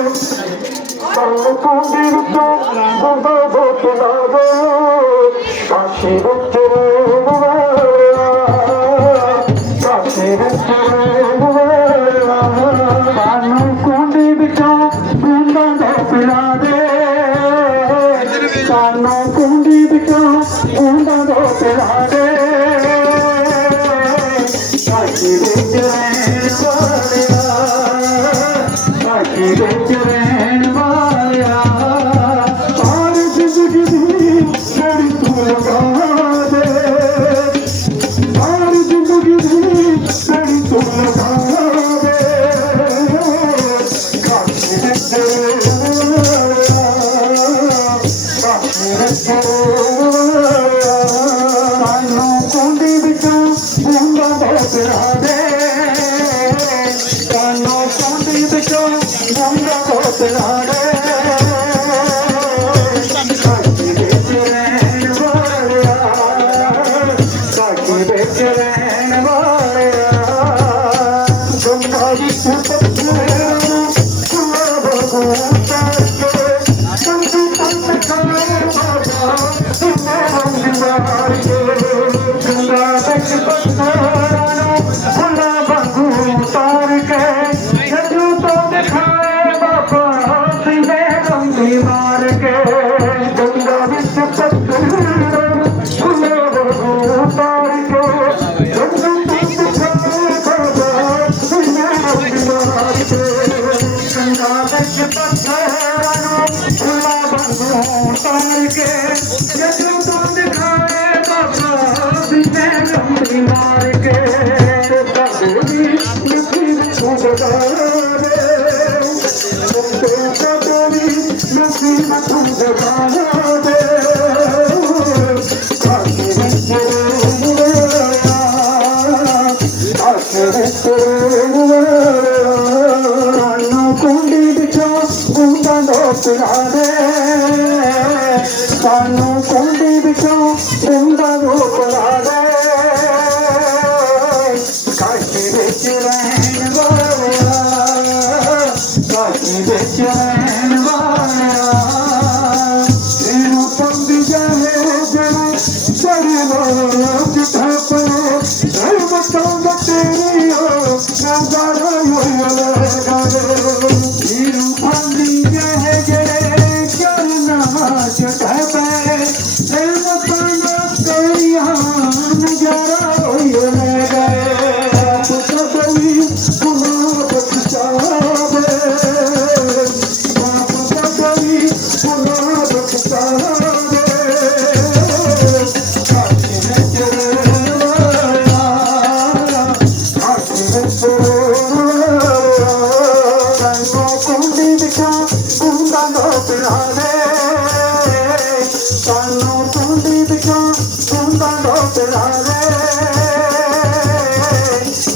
ਕੰਨ ਕੁੰਡੀ ਵਿੱਚੋਂ ਬੰਦਾ ਬੋਤ ਲਾਵੇ ਕਾਸ਼ੀ ਵਿੱਚ ਰਹਿਣ ਵਾਲਿਆ ਕਾਸ਼ੀ ਵਿੱਚ ਰਹਿਣ ਵਾਲਿਆ ਕੁੰਡੀ ਵਿੱਚੋਂ ਬੰਦਾ ਬੋਤ ਲਾਵੇ ਕੰਨ ਕੁੰਡੀ ਵਿੱਚੋਂ ਬੰਦਾ ਬੋਤ ਲਾਵੇ হবে কেন সন্দীপ চন্দ্র ਕਬੂਲੀ ਮਿੱਠੀ ਵਿੱਚ ਜਗਾਵੇ ਕਾਸ਼ੀ ਵਿੱਚ ਕੁੰਡੀ ਵਿੱਚੋਂ ਬੂੰਦਾਂ ਲੋਕ ਰਾਦੇ জীবন ਸਾਨੂੰ ਕੁੰਡੀ ਵਿੱਚੋਂ ਕੁੰਡਾ ਲੋਕ ਰਾਵੇ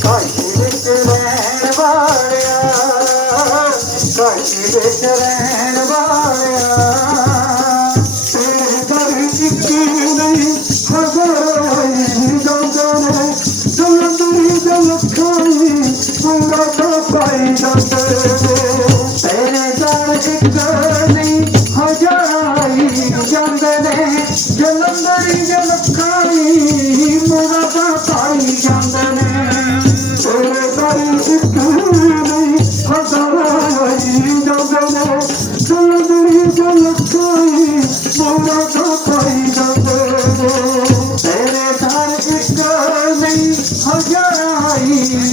ਕਾਸ਼ੀ ਵਿੱਚ ਰਹਿਣ ਵਾਲਿਆ ਕਾਸ਼ੀ ਵਿੱਚ ਰਹਿਣ ਵਾਲਿਆ। ਤੇਰੇ ਦਰ ਇੱਕ ਨਹੀਂ ਹਜ਼ਾਰਾਂ ਹੀ ਜਾਂਦੇ ਨੇ ਜਲੰਧਰੀ ਜਲਖਾਈ ਪੂਰਾ ਤਾਂ ਪਾਈ ਜਾਂਦੇ ਜਲਖਾਈ ਪੂਰਾ ਤਾਂ ਪਾਈ ਜਾਂਦੇ ਨੇ ਤੇਰੇ ਘਰ ਇੱਕ ਨਹੀਂ ਹਜ਼ਾਰਾਂ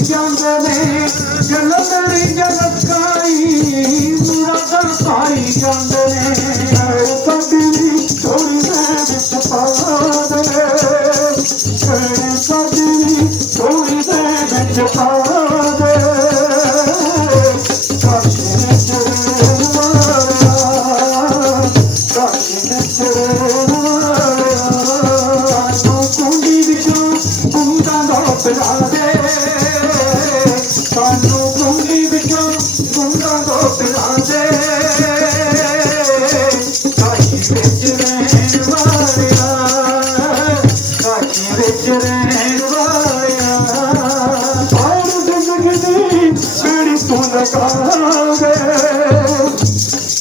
ਜਾਂਦੇ ਨੇ ਜਲੰਧਰੀ ਜਲਕਾਈ ਮੁਰਾਦਾਂ ਪਾਈ ਜਾਂਦੇ ਨੇ ਕਦੀ ਥੋੜੀ ਦੇ ਵਿੱਚ ਪਾ ਦੇ ਕਦੀ ਥੋੜੀ ਦੇ ਵਿੱਚ ਪਾ ਕੁੰਡਾ ਲੋਕ ਸਾਨੂੰ ਕੁੰਡੀ ਵਿੱਚੋਂ ਕੁੰਡਾ ਲੋਕ ਰਾਦੇ ਕਾਸ਼ੀ ਵਿੱਚ ਰਹਿਣ ਵਾਲਿਆ ਕਾਸ਼ੀ ਵਿੱਚ ਰਹਿਣ ਵਾਲਿਆ ਔਰ ਜ਼ਿੰਦਗੀ ਦੀ ਪੀੜੀ ਤੂੰ ਲਗਾਵੇ ਕਾਸ਼ੀ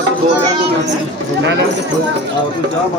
ਵਾਲਿਆ ਜੈ ਗੁਰਦੇਵ ਧੰਨ ਗੁਰਦੇਵ ਜੈ ਗੁਰਦਾਸ ਧੰਨ ਗੁਰਦਾਸ ਪੂਰਨ ਕਰ ਦਿਓ ਸਾਧਿਆ ਇਹਨਾਂ ਨੂੰ ਕਿਤਾਬ ਤੋਂ ਦੋ ਲੈ ਲੈਣ